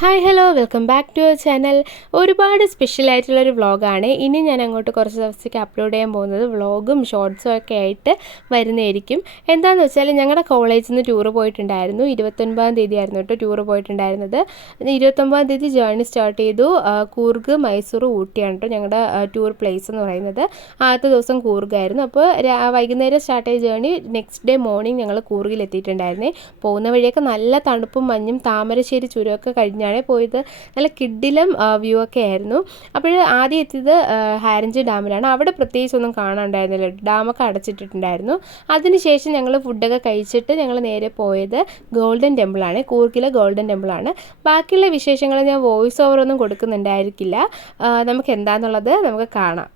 Hi hello welcome back to our channel. ഒരുപാട് സ്പെഷ്യലായിട്ടുള്ളൊരു വ്ളോഗാണ് ഇനി ഞാൻ അങ്ങോട്ട് കുറച്ച് ദിവസത്തേക്ക് അപ്ലോഡ് ചെയ്യാൻ പോകുന്നത്. വ്ളോഗും ഷോർട്സും ഒക്കെ ആയിട്ട് വരുന്നതായിരിക്കും. എന്താണെന്ന് വെച്ചാൽ ഞങ്ങളുടെ കോളേജിൽ നിന്ന് ടൂറ് പോയിട്ടുണ്ടായിരുന്നു. 29-ാം തീയതി ആയിരുന്നു കേട്ടോ ടൂറ് പോയിട്ടുണ്ടായിരുന്നത്. 29-ാം തീയതി ജേർണി സ്റ്റാർട്ട് ചെയ്തു. കൂർഗ്, മൈസൂർ, ഊട്ടിയാണ് കേട്ടോ ഞങ്ങളുടെ ടൂർ പ്ലേസ് എന്ന് പറയുന്നത്. ആദ്യത്തെ ദിവസം കൂർഗായിരുന്നു. അപ്പോൾ വൈകുന്നേരം സ്റ്റാർട്ട് ചെയ്ത ജേർണി നെക്സ്റ്റ് ഡേ മോർണിംഗ് ഞങ്ങൾ കൂർഗിൽ എത്തിയിട്ടുണ്ടായിരുന്നേ. പോകുന്ന വഴിയൊക്കെ നല്ല തണുപ്പും മഞ്ഞും താമരശ്ശേരി ചുരമൊക്കെ കഴിഞ്ഞാണ് പോയത്. നല്ല കിഡിലും വ്യൂ ഒക്കെ ആയിരുന്നു. അപ്പോൾ ആദ്യം എത്തിയത് ഹാരഞ്ചി ഡാമിലാണ്. അവിടെ പ്രത്യേകിച്ച് ഒന്നും കാണാനുണ്ടായിരുന്നില്ല, ഡാമൊക്കെ അടച്ചിട്ടിട്ടുണ്ടായിരുന്നു. അതിനുശേഷം ഞങ്ങൾ ഫുഡൊക്കെ കഴിച്ചിട്ട് ഞങ്ങൾ നേരെ പോയത് ഗോൾഡൻ ടെമ്പിളാണ്. കൂർഗിലെ ഗോൾഡൻ ടെമ്പിളാണ്. ബാക്കിയുള്ള വിശേഷങ്ങൾ ഞാൻ വോയിസ് ഓവർ ഒന്നും കൊടുക്കുന്നുണ്ടായിരിക്കില്ല. നമുക്ക് എന്താണെന്നുള്ളത് നമുക്ക് കാണാം.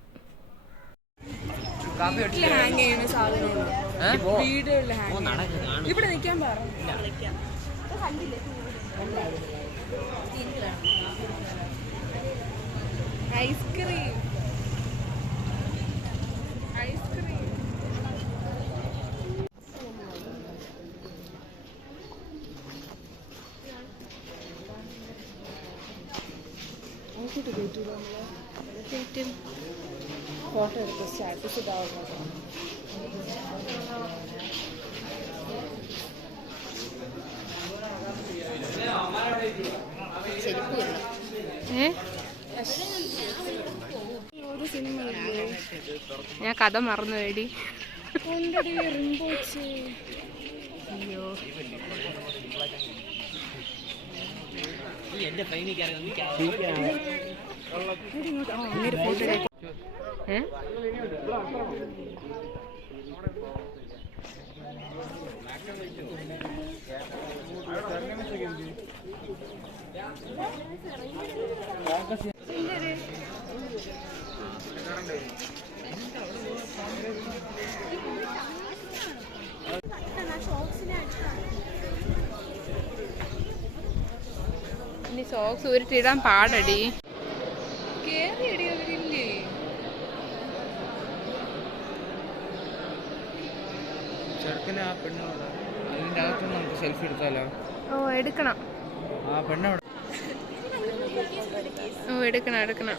ഇവിടെ നിൽക്കാൻ ഐസ്ക്രീം ഫോട്ടോ എടുത്ത് സ്റ്റാറ്റസ് ഇടാവുന്നത്. ഞാൻ കഥ മറന്നു വേടി. അയ്യോ ഇനി സോക്സ് ഊരിട്ടിടാൻ പാടടി. കേറിയടി അവരില്ലേ? ചെറുക്കനെ ആ പെണ്ണോട് അതിൻ്റെ അകത്ത് നമുക്ക് സെൽഫി എടുത്താലോ? ഓ എടുക്കണം. ആ പെണ്ണോട് എടുക്കണം.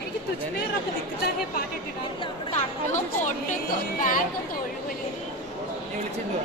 എനിക്ക് തുച്ഛമേറൊക്കെ ദിക്കത്താകെ പാട്ടിട്ടിട്ട് വിളിച്ചിട്ടുണ്ടോ?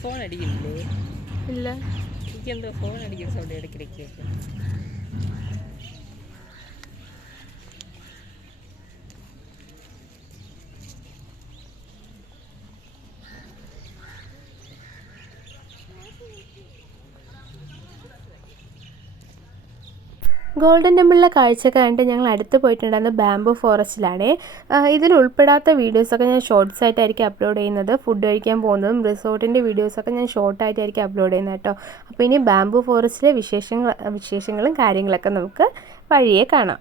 ഫോൺ അടിക്കില്ലേ? ഇല്ല, എനിക്കെന്തോ ഫോൺ അടിക്കുന്ന സൗണ്ട് ഇടയ്ക്കിടയ്ക്ക്. ഗോൾഡൻ ടെമ്പിളിലെ കാഴ്ചയൊക്കെ കണ്ടിട്ട് ഞങ്ങൾ അടുത്ത് പോയിട്ടുണ്ടായിരുന്നത് ബാംബു ഫോറസ്റ്റിലാണ്. ഇതിൽ ഉൾപ്പെടാത്ത വീഡിയോസൊക്കെ ഞാൻ ഷോർട്സ് ആയിട്ടായിരിക്കും അപ്ലോഡ് ചെയ്യുന്നത്. ഫുഡ് കഴിക്കാൻ പോകുന്നതും റിസോർട്ടിൻ്റെ വീഡിയോസൊക്കെ ഞാൻ ഷോർട്ടായിട്ടായിരിക്കും അപ്ലോഡ് ചെയ്യുന്നത് കേട്ടോ. അപ്പോൾ ഇനി ബാംബു ഫോറസ്റ്റിലെ വിശേഷങ്ങളും കാര്യങ്ങളൊക്കെ നമുക്ക് വഴിയെ കാണാം.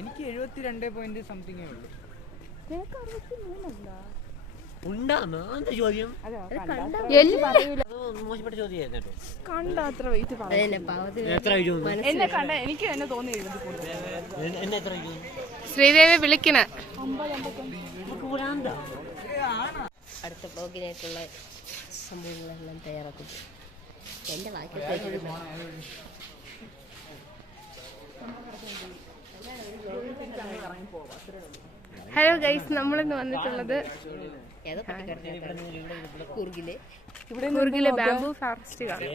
എനിക്ക് 72 സംതിങ്ങേ ഉള്ളൂ. മോശപ്പെട്ട ചോദ്യം കണ്ട അത്ര വെയിറ്റ് എനിക്ക് തന്നെ തോന്നി. ശ്രീദേവി വിളിക്കണ. അടുത്ത ബ്ലോഗിനായിട്ടുള്ള സംഭവങ്ങളെല്ലാം തയ്യാറാക്കുന്നത്. എൻ്റെ വായിക്കൽ ഹലോ ഗൈസ്, നമ്മളിന്ന് വന്നിട്ടുള്ളത് കൂർഗിലെ ബാംബു ഫോറസ്റ്റ് കാണാം.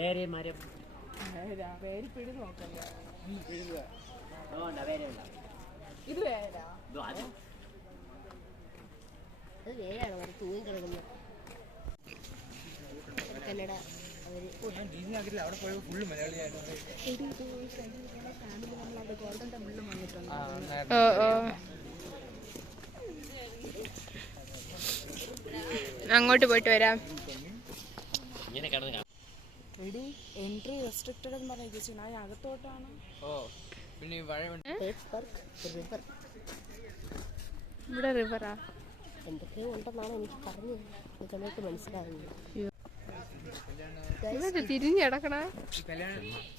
ഇത് വേരാ അത് വേരാണ് അവർ തൂങ്ങി കിടക്കുന്നത്. കന്നഡ അവിടെ പോയി ഫുള്ള് മലയാളിയായിരുന്നു. അങ്ങോട്ട് പോയിട്ട് വരാം. എൻട്രി റെസ്ട്രിക്റ്റഡ് എന്ന് പറഞ്ഞാൽ അകത്തോട്ടാണ്. പിന്നെ ഇവിടെ റിവറാ എന്തൊക്കെയോ ഉണ്ടെന്നാണ് എനിക്ക് പറഞ്ഞത്. നിങ്ങൾക്ക് മനസ്സിലാകുന്നത്. തിരിഞ്ഞ് കിടക്കണ കല്യാണ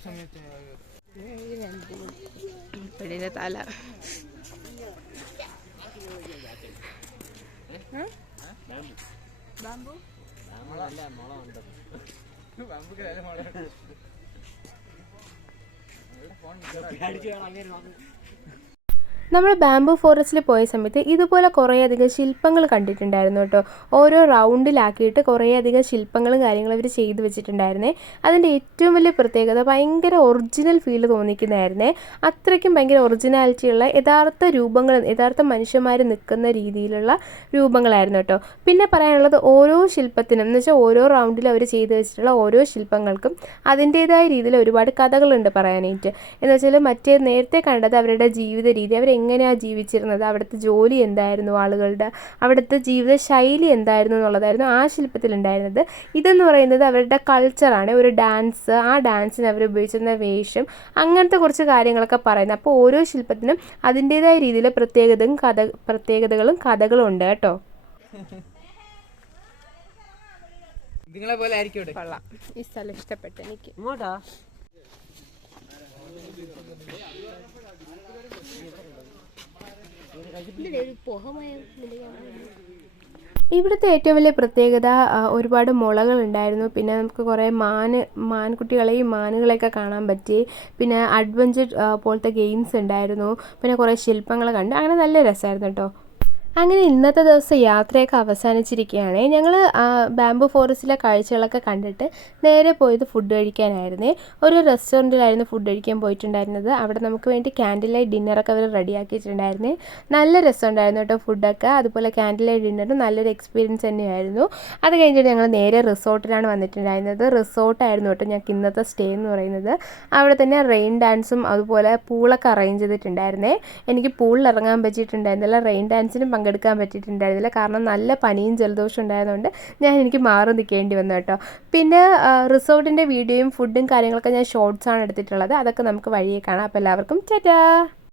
സമയത്ത് പെണ്ണിന്റെ തല. നമ്മൾ ബാംബു ഫോറസ്റ്റിൽ പോയ സമയത്ത് ഇതുപോലെ കുറേയധികം ശില്പങ്ങൾ കണ്ടിട്ടുണ്ടായിരുന്നു കേട്ടോ. ഓരോ റൗണ്ടിലാക്കിയിട്ട് കുറേയധികം ശില്പങ്ങളും കാര്യങ്ങളും അവർ ചെയ്തു വെച്ചിട്ടുണ്ടായിരുന്നേ. അതിൻ്റെ ഏറ്റവും വലിയ പ്രത്യേകത ഭയങ്കര ഒറിജിനൽ ഫീൽ തോന്നിക്കുന്നതായിരുന്നേ. അത്രയ്ക്കും ഭയങ്കര ഒറിജിനാലിറ്റിയുള്ള യഥാർത്ഥ രൂപങ്ങൾ, യഥാർത്ഥ മനുഷ്യന്മാർ നിൽക്കുന്ന രീതിയിലുള്ള രൂപങ്ങളായിരുന്നു കേട്ടോ. പിന്നെ പറയാനുള്ളത് ഓരോ ശില്പത്തിനും എന്ന് വെച്ചാൽ ഓരോ റൗണ്ടിൽ അവർ ചെയ്തു വെച്ചിട്ടുള്ള ഓരോ ശില്പങ്ങൾക്കും അതിൻ്റേതായ രീതിയിൽ ഒരുപാട് കഥകളുണ്ട് പറയാനായിട്ട്. എന്ന് വെച്ചാൽ മറ്റേ നേരത്തെ കണ്ടത് അവരുടെ ജീവിത രീതി, എങ്ങനെയാണ് ജീവിച്ചിരുന്നത്, അവിടുത്തെ ജോലി എന്തായിരുന്നു, ആളുകളുടെ അവിടുത്തെ ജീവിത ശൈലി എന്തായിരുന്നു എന്നുള്ളതായിരുന്നു ആ ശില്പത്തിലുണ്ടായിരുന്നത്. ഇതെന്ന് പറയുന്നത് അവരുടെ കൾച്ചറാണ്, ഒരു ഡാൻസ്, ആ ഡാൻസിന് അവർ ഉപയോഗിച്ചിരുന്ന വേഷം, അങ്ങനത്തെ കുറച്ച് കാര്യങ്ങളൊക്കെ പറയുന്നത്. അപ്പോൾ ഓരോ ശില്പത്തിനും അതിൻ്റേതായ രീതിയിൽ പ്രത്യേകതകളും കഥകളും ഉണ്ട് കേട്ടോ. നിങ്ങളെ പോലെ ആയിരിക്കും. കൊള്ളാം, ഈ സ്ഥലം ഇഷ്ടപ്പെട്ടു എനിക്ക്. ഇങ്ങോട്ടാ ഇവിടുത്തെ ഏറ്റവും വലിയ പ്രത്യേകത ഒരുപാട് മുളകളുണ്ടായിരുന്നു. പിന്നെ നമുക്ക് കുറേ മാൻകുട്ടികളെയും മാനുകളെയൊക്കെ കാണാൻ പറ്റി. പിന്നെ അഡ്വഞ്ചർ പോലത്തെ ഗെയിംസ് ഉണ്ടായിരുന്നു. പിന്നെ കുറേ ശില്പങ്ങൾ കണ്ട് അങ്ങനെ നല്ല രസമായിരുന്നു കേട്ടോ. അങ്ങനെ ഇന്നത്തെ ദിവസം യാത്രയൊക്കെ അവസാനിച്ചിരിക്കുകയാണ്. ഞങ്ങൾ ബാംബു ഫോറസ്റ്റിലെ കാഴ്ചകളൊക്കെ കണ്ടിട്ട് നേരെ പോയത് ഫുഡ് കഴിക്കാനായിരുന്നേ. ഒരു റെസ്റ്റോറൻറ്റിലായിരുന്നു ഫുഡ് കഴിക്കാൻ പോയിട്ടുണ്ടായിരുന്നത്. അവിടെ നമുക്ക് വേണ്ടി ക്യാൻഡിൽ ലൈറ്റ് ഡിന്നറൊക്കെ അവർ റെഡിയാക്കിയിട്ടുണ്ടായിരുന്നേ. നല്ല രസമുണ്ടായിരുന്നു കേട്ടോ ഫുഡൊക്കെ. അതുപോലെ ക്യാൻഡിൽ ലൈറ്റ് ഡിന്നറും നല്ലൊരു എക്സ്പീരിയൻസ് തന്നെയായിരുന്നു. അത് കഴിഞ്ഞിട്ട് ഞങ്ങൾ നേരെ റിസോർട്ടിലാണ് വന്നിട്ടുണ്ടായിരുന്നത്. റിസോർട്ടായിരുന്നു കേട്ടോ ഞങ്ങൾക്ക് ഇന്നത്തെ സ്റ്റേ എന്ന് പറയുന്നത്. അവിടെ തന്നെ റെയിൻ ഡാൻസും അതുപോലെ പൂളൊക്കെ അറേഞ്ച് ചെയ്തിട്ടുണ്ടായിരുന്നേ. എനിക്ക് പൂളിൽ ഇറങ്ങാൻ പറ്റിയിട്ടുണ്ടായിരുന്നില്ല, റെയിൻ ഡാൻസിനും പങ്കെടുക്കാൻ പറ്റിയിട്ടുണ്ടായിരുന്നില്ല. കാരണം നല്ല പനിയും ജലദോഷം ഉണ്ടായതുകൊണ്ട് എനിക്ക് മാറി നിൽക്കേണ്ടി വന്നു കേട്ടോ. പിന്നെ റിസോർട്ടിൻ്റെ വീഡിയോയും ഫുഡും കാര്യങ്ങളൊക്കെ ഞാൻ ഷോർട്സാണ് എടുത്തിട്ടുള്ളത്. അതൊക്കെ നമുക്ക് വഴിയെ കാണാം. അപ്പോൾ എല്ലാവർക്കും ടാറ്റാ.